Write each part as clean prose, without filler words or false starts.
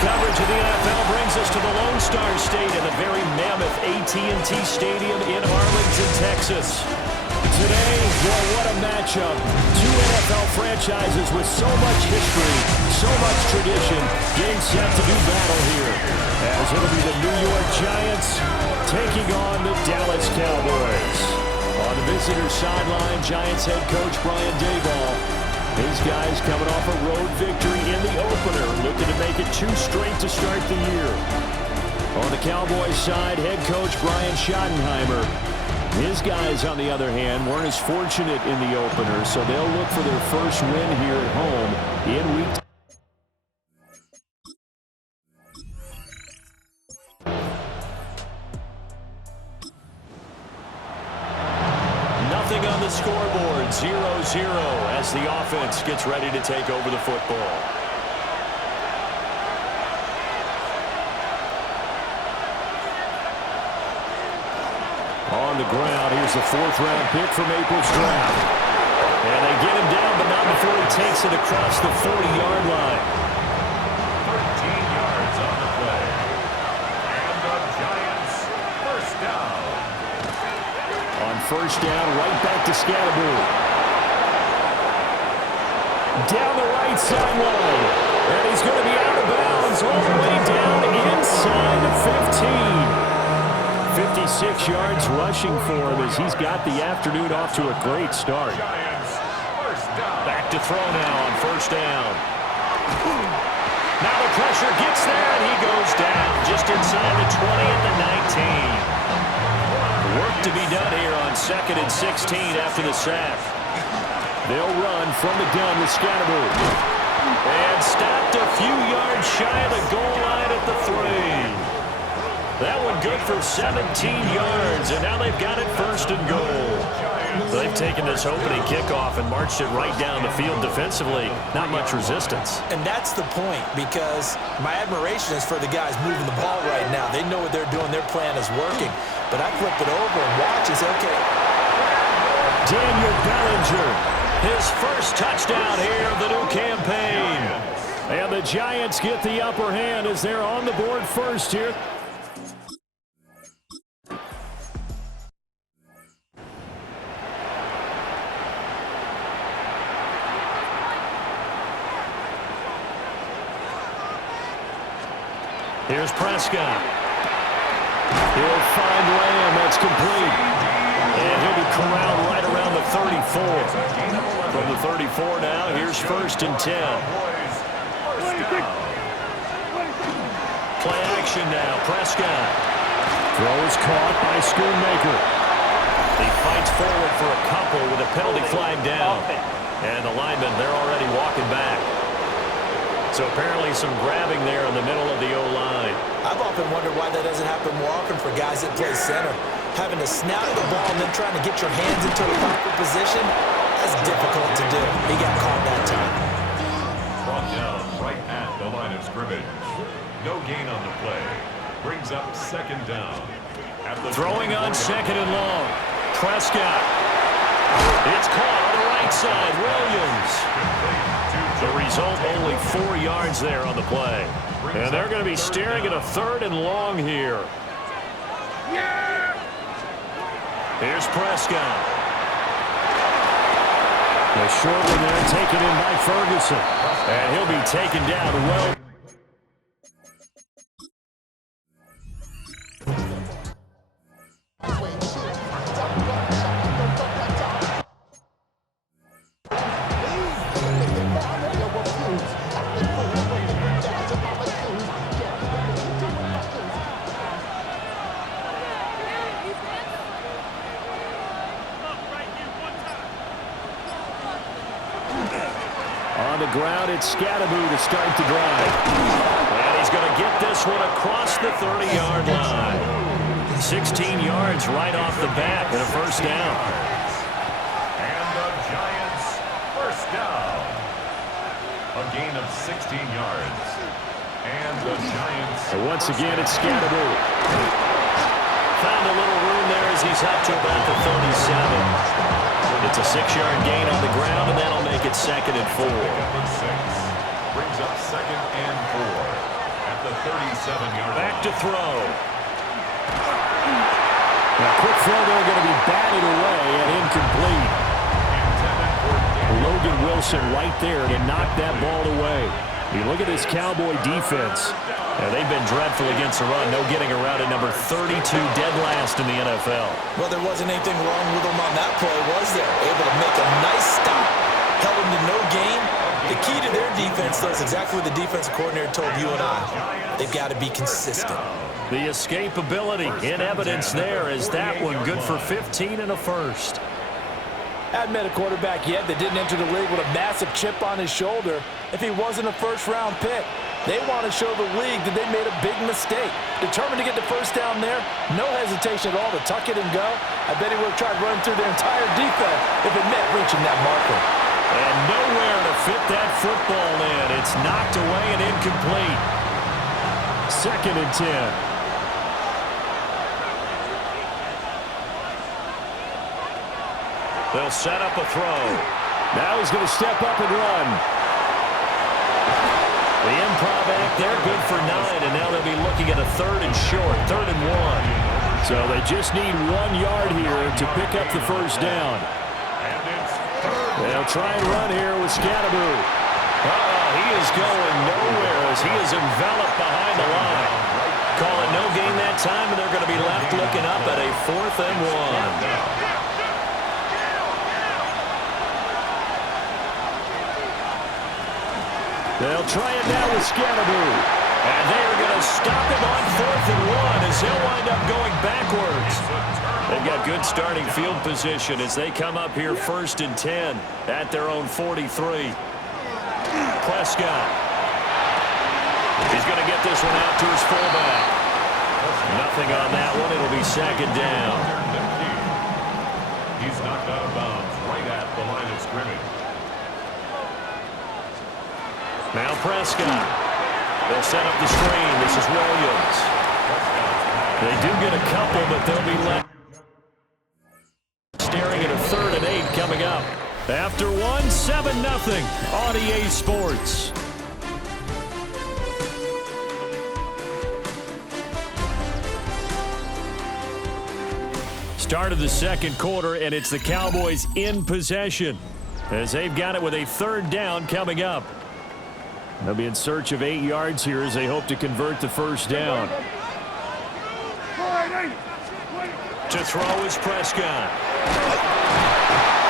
coverage of the NFL brings us to the Lone Star State in the very mammoth AT&T Stadium in Arlington, Texas. Today, well, what a matchup. Two NFL franchises with so much history, so much tradition, getting set to do battle here. As it'll be the New York Giants taking on the Dallas Cowboys. On the visitor's sideline, Giants head coach Brian Daboll. His guys coming off a road victory in the opener, looking to make it 2 straight to start the year. On the Cowboys side, head coach Brian Schottenheimer. His guys, on the other hand, weren't as fortunate in the opener, so they'll look for their first win here at home in week 2. Nothing on the scoreboard, 0-0 as the offense gets ready to take over the football. On the ground, here's the 4th-round pick from April's draft. And they get him down, but not before he takes it across the 40-yard line. 13 yards on the play. And the Giants first down. On first down, right back to Scatterbury. Down the right sideline. And he's going to be out of bounds all the way down inside the 15. 56 yards rushing for him as he's got the afternoon off to a great start. Back to throw now on first down. Now the pressure gets there, and he goes down just inside the 20 at the 19. Work to be done here on 2nd and 16 after the sack. They'll run from the gun with Scatterbury. And stopped a few yards shy of the goal line at the 3. That one good for 17 yards, and now they've got it first and goal. They've taken this opening kickoff and marched it right down the field defensively. Not much resistance. And that's the point, because my admiration is for the guys moving the ball right now. They know what they're doing. Their plan is working. But I flip it over and watch and say, okay. Daniel Bellinger, his first touchdown here of the new campaign. And the Giants get the upper hand as they're on the board first here. Here's Prescott. He'll find Lamb. That's complete. And he'll be corralled right around the 34. From the 34 now, here's 1st and 10. Play action now. Prescott. Throw is caught by Schoonmaker. He fights forward for a couple with a penalty flag down. And the linemen, they're already walking back. So apparently some grabbing there in the middle of the O-line. I've often wondered why that doesn't happen more often for guys that play center. Having to snap the ball and then trying to get your hands into a proper position, that's difficult to do. He got caught that time. Brought down right at the line of scrimmage. No gain on the play. Brings up 2nd down. Throwing on 2nd and long. Prescott. It's caught on the right side. Williams. The result, only 4 yards there on the play. And they're going to be staring at a 3rd and long here. Here's Prescott. The short one there taken in by Ferguson. And he'll be taken down well. Ground, it's Scatterbury to start the drive. And he's going to get this one across the 30-yard line. 16 yards right off the bat and a first down. And the Giants first down. A gain of 16 yards. And the Giants. And once again, it's Scatterbury. Found a little room there as he's up to about the 37. It's a 6-yard gain on the ground, and that'll make it 2nd and 4. Brings up 2nd and 4 at 37-yard line. Back to throw. Now, quick throw there, going to be batted away and incomplete. Logan Wilson right there to knock that ball away. You look at this Cowboy defense. They've been dreadful against the run. No getting around at number 32, dead last in the NFL. Well, there wasn't anything wrong with them on that play, was there? Able to make a nice stop. Held them to no gain. The key to their defense, though, is exactly what the defensive coordinator told you and I. They've got to be consistent. The escapability in evidence there as that one good for 15 and a first. Hadn't met a quarterback yet that didn't enter the league with a massive chip on his shoulder if he wasn't a first-round pick. They want to show the league that they made a big mistake. Determined to get the first down there, no hesitation at all to tuck it and go. I bet he would have tried running through their entire defense if it meant reaching that marker. And nowhere to fit that football in. It's knocked away and incomplete. 2nd and 10. They'll set up a throw. Now he's going to step up and run. The improv act there, good for 9, and now they'll be looking at a 3rd and short, 3rd and 1. So they just need 1 yard here to pick up the first down. They'll try and run here with Scatteroo. He is going nowhere as he is enveloped behind the line. Call it no gain that time, and they're going to be left looking up at a 4th and 1. They'll try it now with Scatteroo. And they are going to stop him on 4th and 1 as he'll wind up going backwards. They've got good starting field position as they come up here 1st and 10 at their own 43. Prescott. He's going to get this one out to his fullback. Nothing on that one. It'll be 2nd down. He's knocked out of bounds right at the line of scrimmage. Now Prescott. They'll set up the screen. This is Williams. They do get a couple, but they'll be left staring at a 3rd and 8 coming up. After 1, 7-0 on EA Sports. Start of the 2nd quarter, and it's the Cowboys in possession as they've got it with a 3rd down coming up. They'll be in search of 8 yards here as they hope to convert the first down. To throw is Prescott.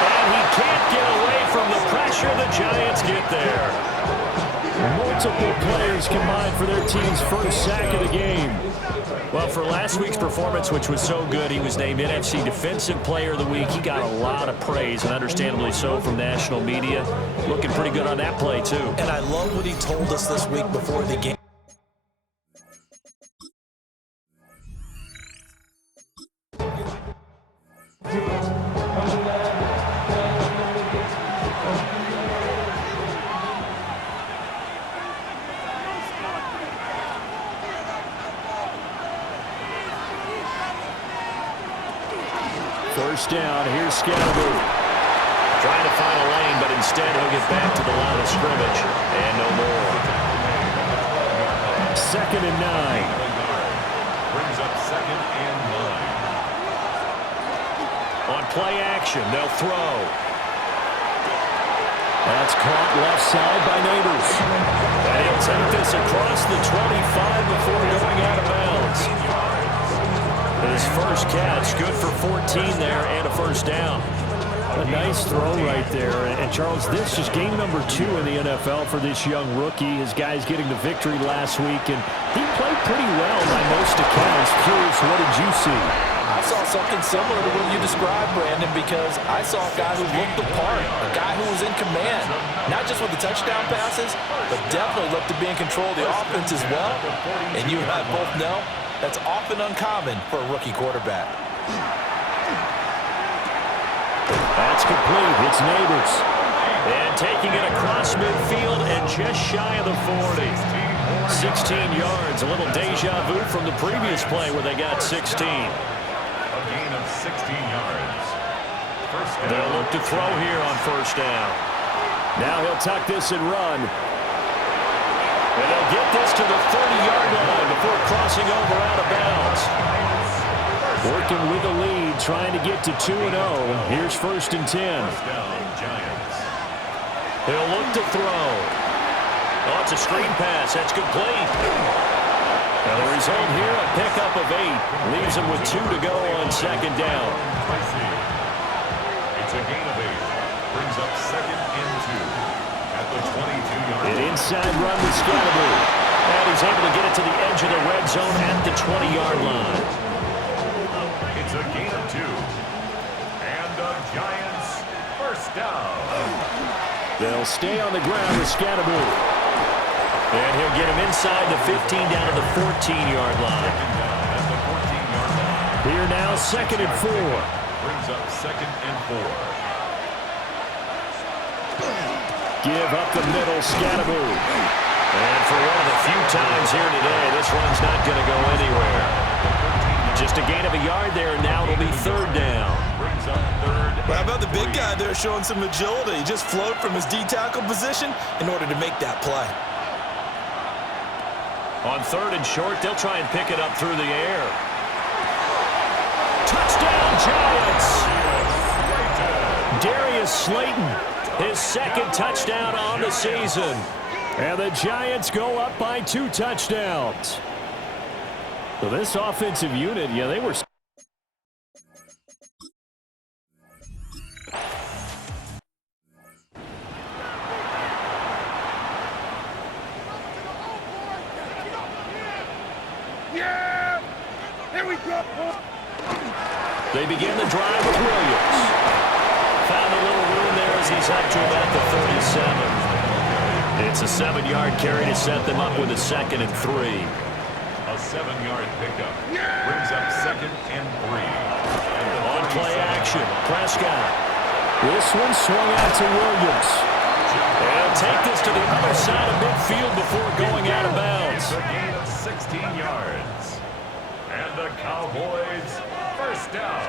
And he can't get away from the pressure. The Giants get there. Multiple players combined for their team's first sack of the game. Well, for last week's performance, which was so good, he was named NFC Defensive Player of the Week. He got a lot of praise, and understandably so, from national media. Looking pretty good on that play, too. And I love what he told us this week before the game. First down, here's Scatteroo. Trying to find a lane, but instead he'll get back to the line of scrimmage. And no more. 2nd and 9. Brings up 2nd and 9. On play action, they'll throw. That's caught left side by Neighbors. And he'll take this across the 25 before going out of bounds. His first catch, good for 14 there and a first down. A nice throw right there. And Charles, this is game number 2 in the NFL for this young rookie. His guys getting the victory last week, and he played pretty well by most accounts. Curious, what did you see? I saw something similar to what you described, Brandon, because I saw a guy who looked the part, a guy who was in command, not just with the touchdown passes, but definitely looked to be in control of the offense as well. And you and I both know that's often uncommon for a rookie quarterback. That's complete. It's Neighbors. And taking it across midfield and just shy of the 40. 16 yards. A little deja vu from the previous play where they got 16. A gain of 16 yards. First down. They'll look to throw here on first down. Now he'll tuck this and run. And they'll get this to the 30-yard line. crossing over out of bounds. Working with the lead, trying to get to 2-0. Here's 1st and 10. First down, Giants. He'll look to throw. Oh, it's a screen pass. That's complete. Now the result here, a pickup of 8. Leaves him with 2 to go on 2nd down. It's a gain of 8. Brings up 2nd and 2 at the 22-yard line. An inside run with Scalaboo. And he's able to get it to the edge of the red zone at the 20-yard line. It's a gain of 2. And the Giants first down. They'll stay on the ground with Scalaboo. And he'll get him inside the 15 down to the 14-yard line. At the 14-yard line. Here now, 2nd and 4. Brings up 2nd and 4. Give up the middle, Scalaboo. And for one of the few times here today, this one's not going to go anywhere. Just a gain of a yard there, and now it'll be 3rd down. Brings up 3rd. Well, how about the big guy there showing some agility? He just flowed from his D-tackle position in order to make that play. On 3rd and short, they'll try and pick it up through the air. Touchdown, Giants! Darius Slayton, his 2nd touchdown on the season. And the Giants go up by 2 touchdowns. So this offensive unit, yeah, they were... They begin the drive with Williams. Found a little room there as he's up to about the 37. It's a 7-yard carry to set them up with a 2nd and 3. A 7-yard pickup. Brings up 2nd and 3. On play action, Prescott. This one swung out to Williams. They'll take this to the other side of midfield before going out of bounds. It's a gain of 16 yards. And the Cowboys first down.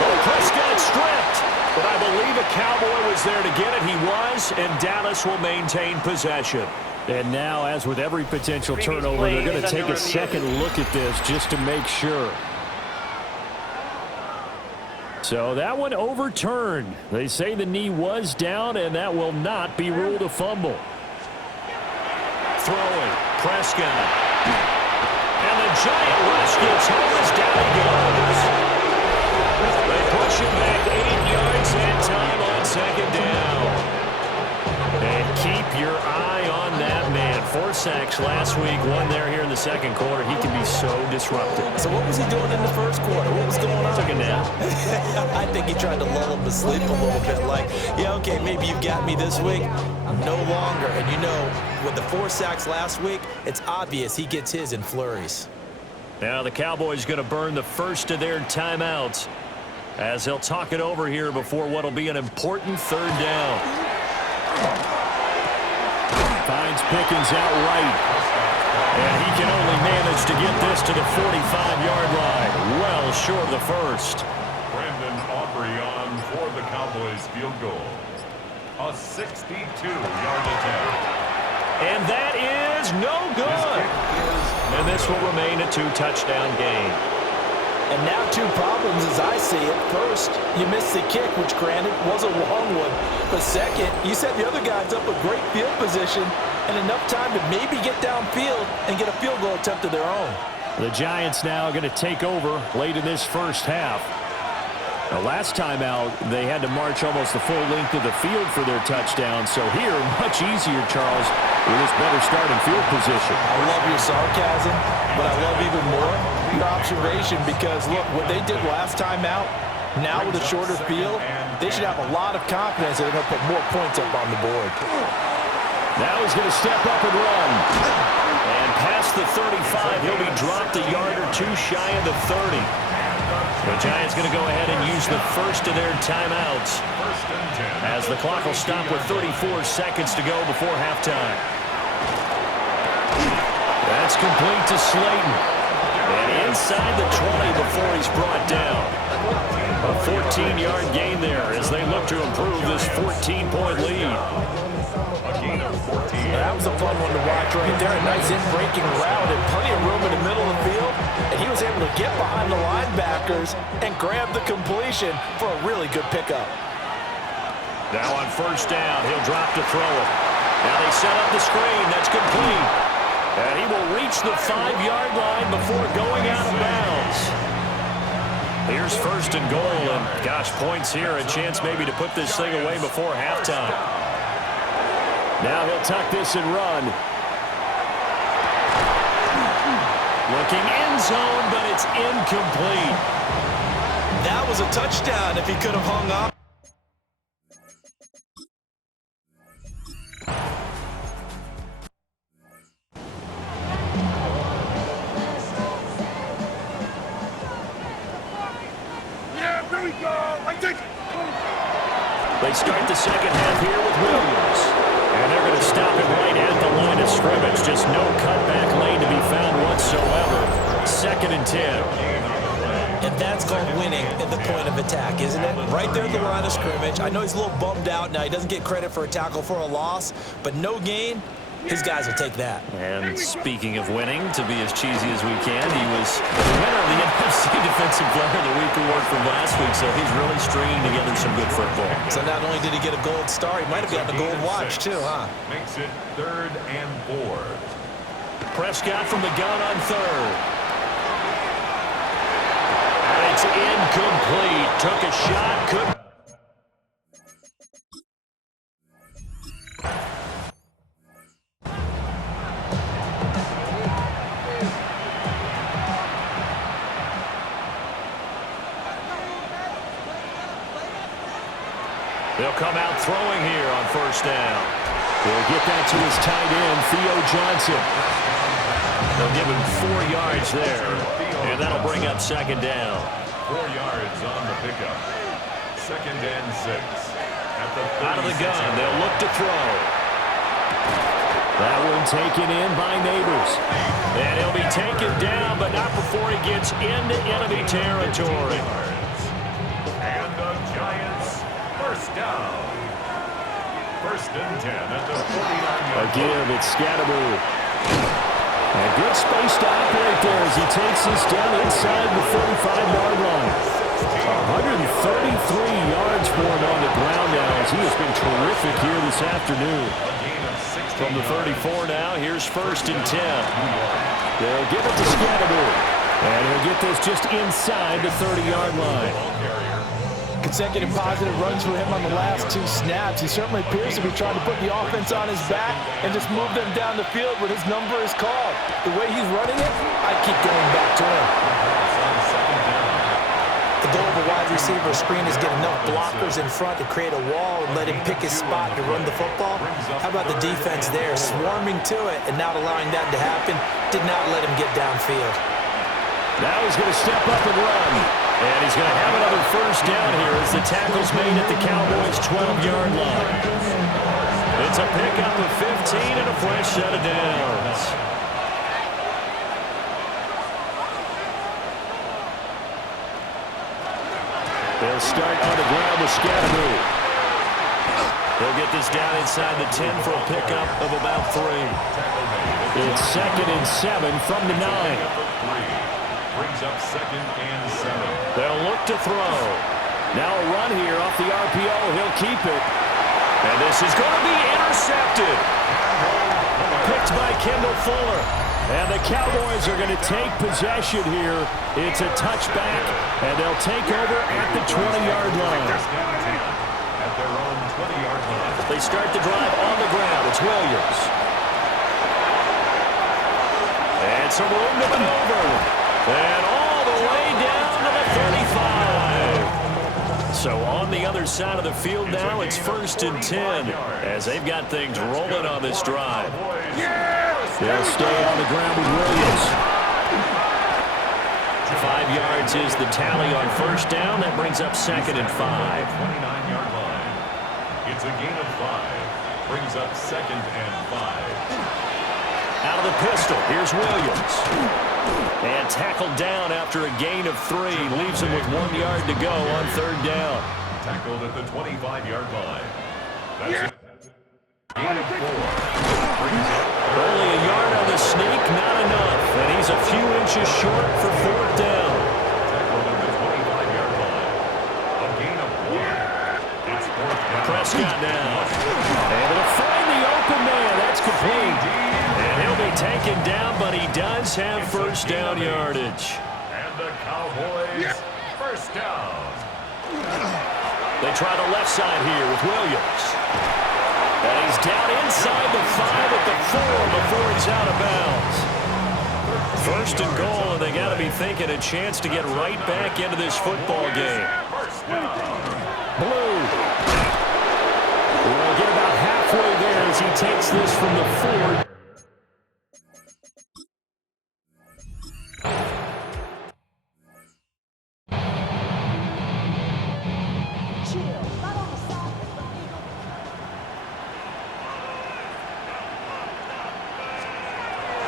Oh, Prescott stripped. But I believe a Cowboy was there to get it. He was, and Dallas will maintain possession. And now, as with every potential turnover, they're going to take a second look at this just to make sure. So that one overturned. They say the knee was down, and that will not be ruled a fumble. Throwing, Prescott. And the giant rush gets home as down he goes. They push him back 8 yards that time on 2nd down. And keep your eye on that man. 4 sacks last week, 1 there here in the 2nd quarter. He can be so disruptive. So what was he doing in the 1st quarter? What was going on? Took a nap. I think he tried to lull him to sleep a little bit. Like, yeah, okay, maybe you've got me this week. No longer. And you know, with the 4 sacks last week, it's obvious he gets his in flurries. Now the Cowboys going to burn the first of their timeouts as they'll talk it over here before what will be an important 3rd down. Finds Pickens out right. And he can only manage to get this to the 45-yard line. Well short of the first. Brandon Aubrey on for the Cowboys field goal. A 62-yard attempt. And that is no good. And this will remain a 2-touchdown game. And now 2 problems as I see it. First, you missed the kick, which granted was a long one. But second, you set the other guys up a great field position and enough time to maybe get downfield and get a field goal attempt of their own. The Giants now going to take over late in this first half. The last time out, they had to march almost the full length of the field for their touchdown. So here, much easier, Charles, with this better starting field position. I love your sarcasm, but I love even more your observation because, look, what they did last time out, now with a shorter field, they should have a lot of confidence that they're going to put more points up on the board. Now he's going to step up and run. And past the 35, he'll be dropped a yard or 2 shy of the 30. The Giants going to go ahead and use the first of their timeouts as the clock will stop with 34 seconds to go before halftime. That's complete to Slayton. And inside the 20 before he's brought down. A 14-yard gain there as they look to improve this 14-point lead. gain of 14. That was a fun one to watch right there. A nice in-breaking route and plenty of room in the middle of the field. And he was able to get behind the linebackers and grab the completion for a really good pickup. Now on first down, he'll drop to throw it. Now they set up the screen. That's complete. And he will reach the 5-yard line before going out of bounds. Here's first and goal, and gosh, points here, a chance maybe to put this thing away before halftime. Now he'll tuck this and run. Looking end zone, but it's incomplete. That was a touchdown if he could have hung on. They start the second half here with Williams. And they're going to stop him right at the line of scrimmage. Just no cutback lane to be found whatsoever. Second and 10. And that's called winning at the point of attack, isn't it? Right there at the line of scrimmage. I know he's a little bummed out now. He doesn't get credit for a tackle for a loss, but no gain. His guys will take that. And speaking of winning, to be as cheesy as we can, he was the winner of the NFC Defensive Player of the Week award from last week, so he's really stringing together some good football. So not only did he get a gold star, he might have gotten a gold watch too, huh? Makes it 3rd and 4. Prescott from the gun on third. And it's incomplete. Took a shot, couldn't. They'll come out throwing here on first down. They'll get that to his tight end, Theo Johnson. They'll give him 4 yards there, and that'll bring up second down. 4 yards on the pickup. 2nd and 6. Out of the gun, they'll look to throw. That one taken in by Neighbors. And he'll be taken down, but not before he gets into enemy territory. And the Giants, first down. 1st and 10 at the 49-yard line. Again, it's Scatteroo. A good space to operate there as he takes this down inside the 35-yard line. 133 yards for him on the ground now as he has been terrific here this afternoon. From the 34 now, here's 1st and 10. They'll give it to Scatteroo. And he'll get this just inside the 30-yard line. Consecutive positive runs for him on the last 2 snaps. He certainly appears to be trying to put the offense on his back and just move them down the field when his number is called. The way he's running it, I keep going back to him. The goal of a wide receiver screen is get enough blockers in front to create a wall and let him pick his spot to run the football. How about the defense there, swarming to it and not allowing that to happen? Did not let him get downfield. Now he's going to step up and run. And he's going to have another first down here as the tackle's made at the Cowboys' 12-yard line. It's a pickup of 15 and a fresh set of downs. They'll start on the ground with Scatteroo. They'll get this down inside the 10 for a pickup of about 3. It's 2nd and 7 from the 9. Brings up 2nd and 7. They'll look to throw. Now a run here off the RPO. He'll keep it. And this is going to be intercepted. Picked by Kendall Fuller. And the Cowboys are going to take possession here. It's a touchback, and they'll take over at the 20-yard line. At their own 20-yard line. They start the drive on the ground. It's Williams. And some room to maneuver. And all the way down to the 35. So on the other side of the field now, it's 1st and 10 as they've got things rolling on this drive. They'll stay on the ground with Williams. 5 yards is the tally on first down. That brings up 2nd and 5. 29-yard line. It's a gain of 5. Brings up 2nd and 5. Out of the pistol, here's Williams. And tackled down after a gain of 3. Leaves him with 1 yard to go on 3rd down. Tackled at the 25-yard line. That's it. Gain of 4. Brings up Only a yard on the sneak, not enough. And he's a few inches short for fourth down. tackled at the 25-yard line. A gain of 1. It's fourth down. Prescott now. Able to find the open man. That's complete. And he'll be taken down, but he does have first down yardage. And the Cowboys, first down. They try the left side here with Williams. And he's down inside the 5 at the 4 before he's out of bounds. First and goal, and they got to be thinking a chance to get right back into this football game. First down. Blue. We'll get about halfway there as he takes this from the 4.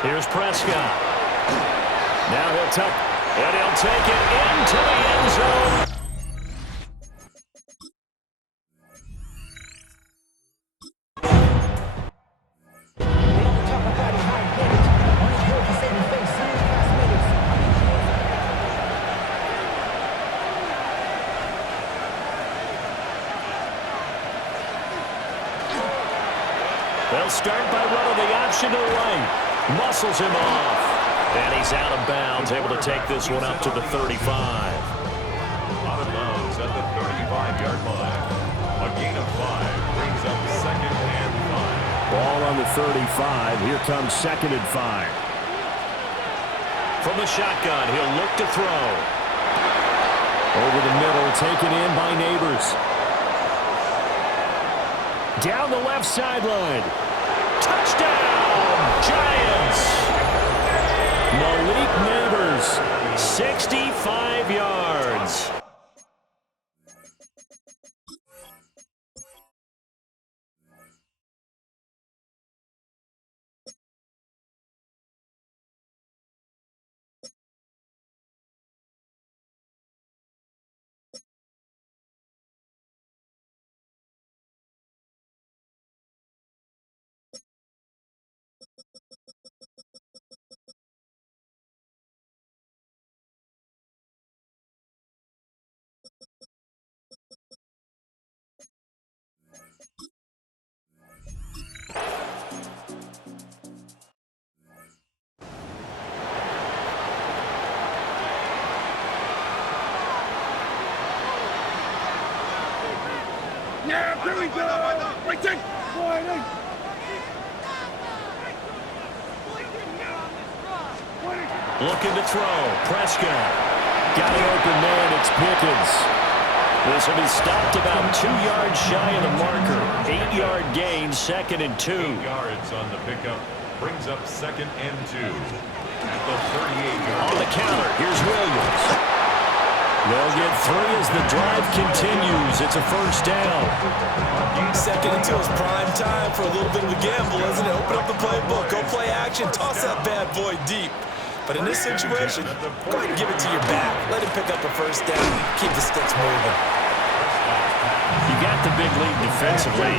Here's Prescott. Now he'll tuck, and he'll take it into the end zone. They'll start by running the option to the right. Muscles him off. And he's out of bounds, able to take this one up to the 35. Out of bounds at the 35-yard line. A gain of 5 brings up second and 5. Ball on the 35. Here comes second and 5. From the shotgun, he'll look to throw. Over the middle, taken in by Neighbors. Down the left sideline. Touchdown, Giants! Malik Neighbors, 65 yards. Yeah, here we go. Right there. Looking to throw. Prescott. Got an open man. It's Pickens. This will be stopped about 2 yards shy of the marker. 8-yard gain, second and 2. 8 yards on the pickup brings up second and 2. At the 38-yard On the counter, here's Williams. They'll get 3 as the drive continues. It's a first down. Second and 2 is prime time for a little bit of a gamble, isn't it? Open up the playbook, go play action, toss that bad boy deep. But in this situation, go ahead and give it to your back. Let him pick up a first down, keep the sticks moving. You got the big lead defensively.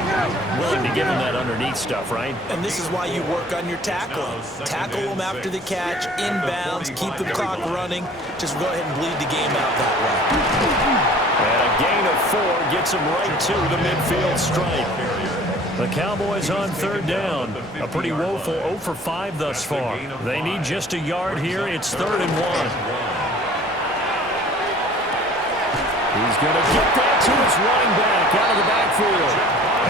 Willing to give him that underneath stuff, right? And this is why you work on your tackling. Tackle them after the catch, inbounds, keep the clock running. Just go ahead and bleed the game out that way. And a gain of 4 gets him right to the midfield stripe. The Cowboys on third down. A pretty woeful 0 for 5 thus far. They need just a yard here. It's 3rd and 1. He's going to get that to his running back out of the backfield.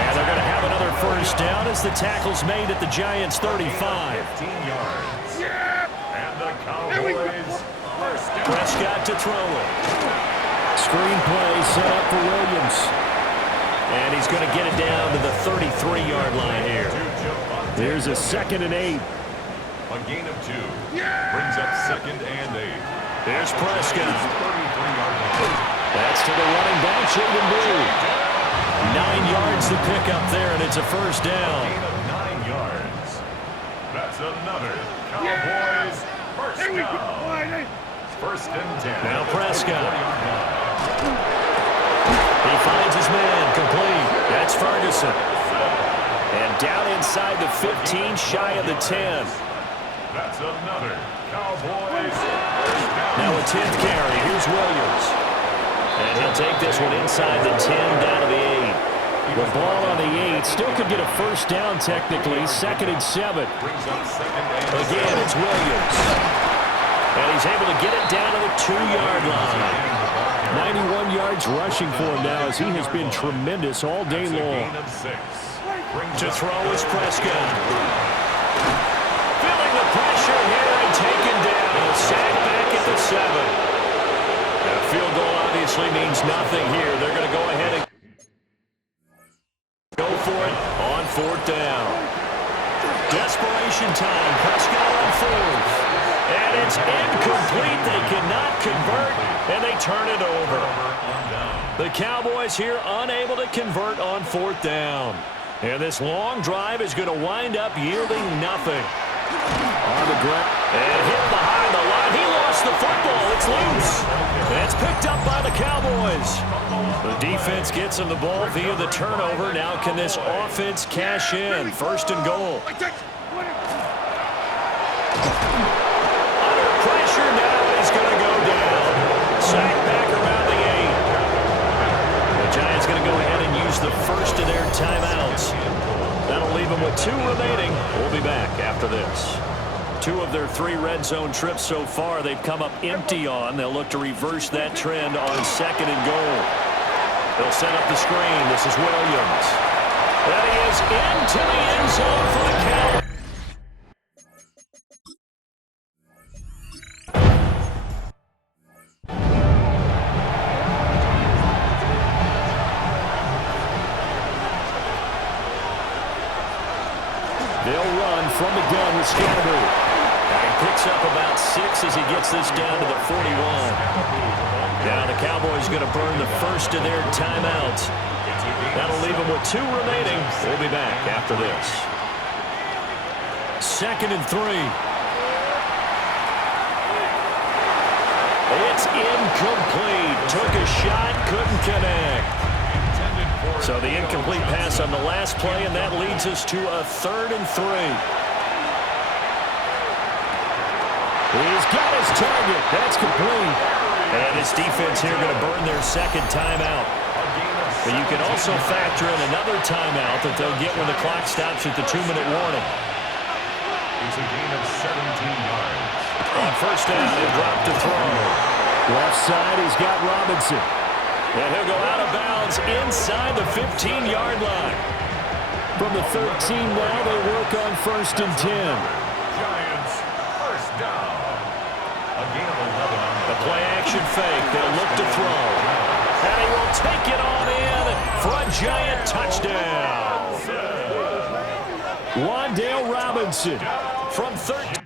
And they're going to have another first down as the tackle's made at the Giants' 35. 15 yards. And the Cowboys first down. Prescott to throw it. Screen play set up for Williams. And he's going to get it down to the 33-yard line here. Here's a 2nd and 8. A gain of 2 brings up second and 8. There's Prescott. 33-yard line. That's to the running back, Jaden Blue. 9 yards to pick up there, and it's a first down. Gain of 9 yards. That's another Cowboys first down. First and 10. Now Prescott. He finds his man, complete. That's Ferguson. And down inside the 15, shy of the 10. That's another Cowboys. Now a 10th carry. Here's Williams. And he'll take this one inside the 10, down to the 8. The ball on the 8. Still could get a first down technically. 2nd and 7. Again, it's Williams. And he's able to get it down to the 2-yard line. 91 yards rushing for him now as he has been tremendous all day long. To throw is Prescott. Feeling the pressure here and taken down. A sack back at the 7. And a field goal obviously means nothing here. They're going to go ahead and go for it on 4th down. Desperation time. Prescott on 4th. And it's incomplete. They cannot convert, and they turn it over. The Cowboys here unable to convert on 4th down. And this long drive is going to wind up yielding nothing. On the ground. And hit behind the line. He lost the football. It's loose. And it's picked up by the Cowboys. The defense gets him the ball via the turnover. Now can this offense cash in? 1st and goal. Under pressure now, he's going to go down. Sack back around the 8. The Giants going to go ahead and use the first of their timeouts. That'll leave them with 2 remaining. We'll be back after this. 2 of their 3 red zone trips so far they've come up empty on. They'll look to reverse that trend on 2nd and goal. They'll set up the screen. This is Williams. That is into the end zone for the Cowboys. They'll run from the gun with Scatterby. And he picks up about 6 as he gets this down to the 41. Now the Cowboys going to burn the first of their timeouts. That'll leave them with 2 remaining. We'll be back after this. 2nd and 3. It's incomplete. Took a shot, couldn't connect. So the incomplete pass on the last play, and that leads us to a 3rd and 3. He's got his target. That's complete. And his defense here going to burn their 2nd timeout. But you can also factor in another timeout that they'll get when the clock stops at the 2-minute warning. It's a gain of 17 yards. On 1st down, he'll drop to throw. Left side, he's got Robinson. And he'll go out of bounds inside the 15-yard line. From the 13 now, they work on 1st and 10. Giants, 1st down. A gain of 11. The play-action fake. They'll look to throw. And he will take it on in for a Giant touchdown. Wan'Dale Robinson from 13.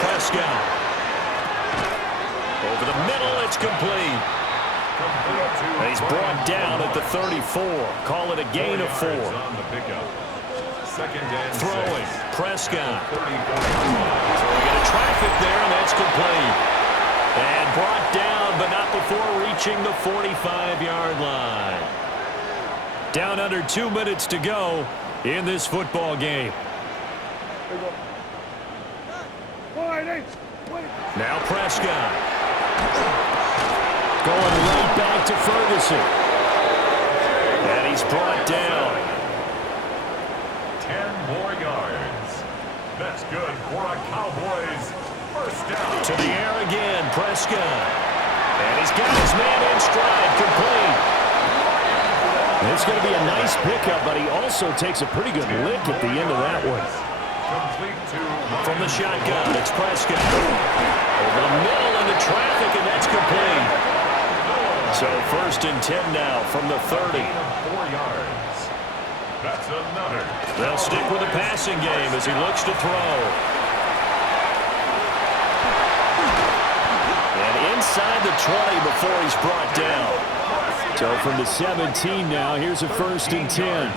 Prescott. Over the middle, it's complete. And he's brought down at the 34. Call it a gain of 4. Throwing. Prescott. Throwing into traffic there, and that's complete. And brought down, but not before reaching the 45-yard line. Down under 2 minutes to go in this football game. Now Prescott. Going right back to Ferguson. And he's brought down. 10 more yards. That's good for a Cowboys 1st down. To the air again, Prescott. And he's got his man in stride, complete. It's going to be a nice pickup, but he also takes a pretty good lick at the end of that one. From the shotgun, it's Prescott. Over the middle into traffic, and that's complete. So 1st and 10 now from the 30. 4 yards. That's another. They'll stick with the passing game as he looks to throw. And inside the 20 before he's brought down. So from the 17 now, here's a 1st and 10.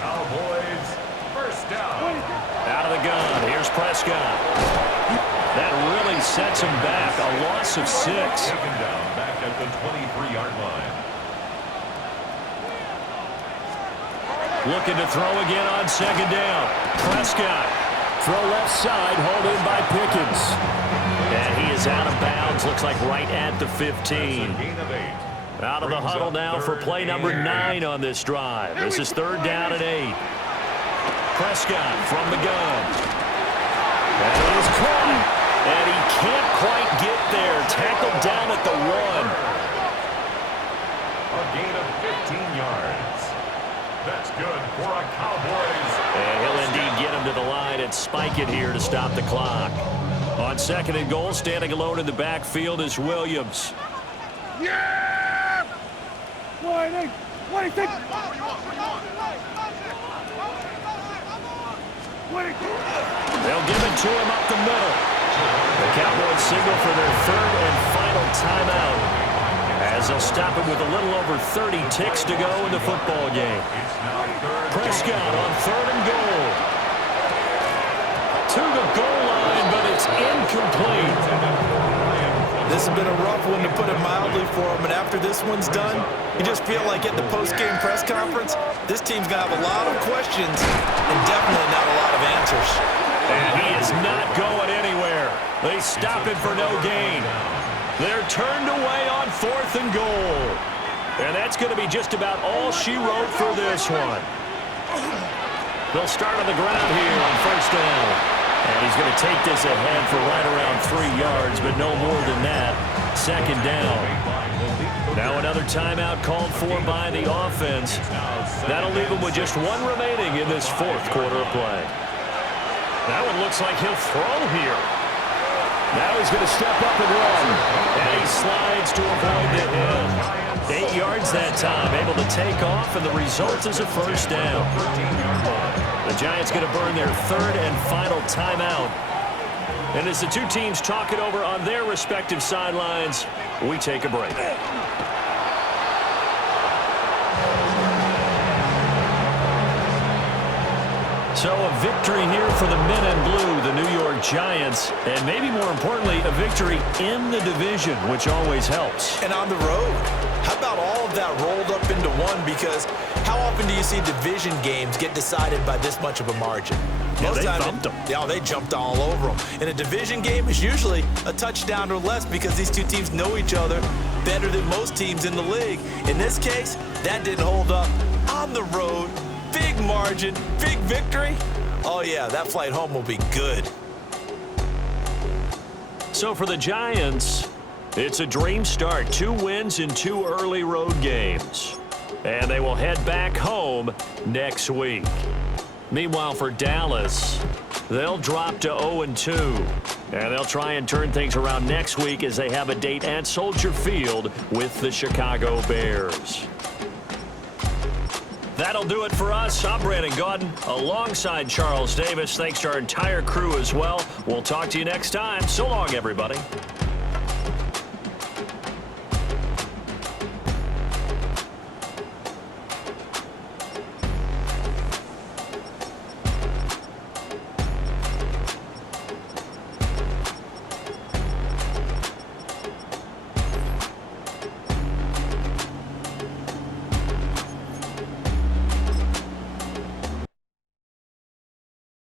Cowboys, first down. Out of the gun, here's Prescott. That really sets him back, a loss of 6. Taken down back at the 23-yard line. Looking to throw again on second down. Prescott. Throw left side, hauled in by Pickens. And he is out of bounds, looks like right at the 15. Gain of 8. Out of the huddle now for play number 9 on this drive. This is third down and 8. Prescott from the gun. And it is caught. And he can't quite get there. Tackled down at the 1. A gain of 15 yards. That's good for a Cowboys. And he'll indeed get him to the line and spike it here to stop the clock. On second and goal, standing alone in the backfield is Williams. Yeah! What do you think? They'll give it to him up the middle. The Cowboys signal for their third and final timeout, as they'll stop it with a little over 30 ticks to go in the football game. Prescott on third and goal. To the goal line, but it's incomplete. This has been a rough one, to put it mildly, for him. And after this one's done, you just feel like at the post-game press conference, this team's going to have a lot of questions and definitely not a lot of answers. And he is not going anywhere. They stop it for no gain. They're turned away on fourth and goal. And that's going to be just about all she wrote for this one. They'll start on the ground here on first down. And he's going to take this ahead for right around 3 yards, but no more than that. Second down. Now another timeout called for by the offense. That'll leave him with just 1 remaining in this fourth quarter of play. That one looks like he'll throw here. Now he's going to step up and run. And he slides to avoid the hit. 8 yards that time, able to take off, and the result is a first down. The Giants going to burn their third and final timeout. And as the two teams talk it over on their respective sidelines, we take a break. So a victory here for the men in blue, the New York Giants, and maybe more importantly, a victory in the division, which always helps. And on the road, how about all of that rolled up into one? Because how often do you see division games get decided by this much of a margin? Yeah, they thumped them. Yeah, they jumped all over them. And a division game is usually a touchdown or less because these two teams know each other better than most teams in the league. In this case, that didn't hold up. On the road, big margin, big victory. Oh, yeah, that flight home will be good. So for the Giants, it's a dream start. 2 wins in 2 early road games. And they will head back home next week. Meanwhile, for Dallas, they'll drop to 0-2. And they'll try and turn things around next week as they have a date at Soldier Field with the Chicago Bears. That'll do it for us. I'm Brandon Gaudin alongside Charles Davis. Thanks to our entire crew as well. We'll talk to you next time. So long, everybody.